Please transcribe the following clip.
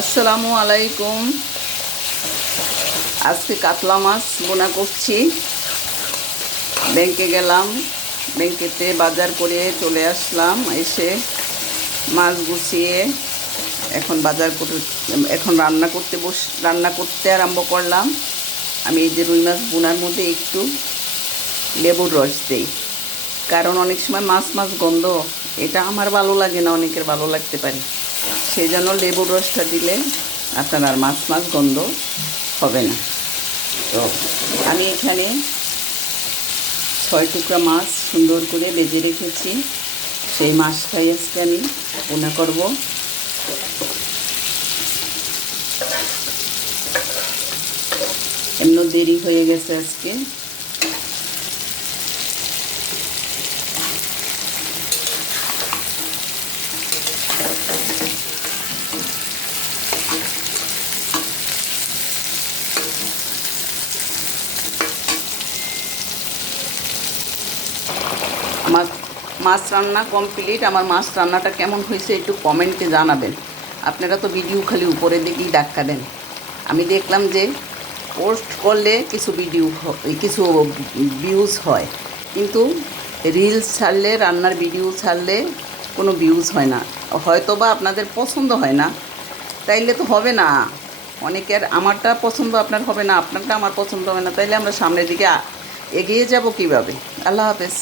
আসসালামু আলাইকুম। আজকে কাতলা মাছ বোনা করছি। ব্যাংকে গেলাম, ব্যাংকেতে বাজার করে চলে আসলাম। এসে মাছ গুছিয়ে এখন রান্না করতে আরম্ভ করলাম। আমি এই যে রুই মাছ বোনার মধ্যে একটু লেবুর রস দিই, কারণ অনেক সময় মাছ মাছ গন্ধ, এটা আমার ভালো লাগে না, অনেকের ভালো লাগতে পারে। সেই জন্য লেবুর রসটা দিলে আপনার আর মাছ মাছ গন্ধ হবে না। তো আমি এখানে 6 টুকরা মাছ সুন্দর করে ভেজে রেখেছি। সেই মাছটাই আজকে আমি ভুনা করব। এমন দেরি হয়ে গেছে আজকে। আমার মাছ রান্না কমপ্লিট। আমার মাছ রান্নাটা কেমন হয়েছে একটু কমেন্টে জানাবেন। আপনারা তো ভিডিও খালি উপরে দিকেই ধাক্কা দেন। আমি দেখলাম যে পোস্ট করলে কিছু ভিউজ হয়, কিন্তু রিলস ছাড়লে, রান্নার ভিডিও ছাড়লে কোনো ভিউজ হয় না। হয়তো বা আপনাদের পছন্দ হয় না, তাইলে তো হবে না। অনেকের আমারটা পছন্দ আপনার হবে না, আপনারটা আমার পছন্দ হবে না, তাইলে আমরা সামনের দিকে এগিয়ে যাব কীভাবে? আল্লাহ হাফেজ।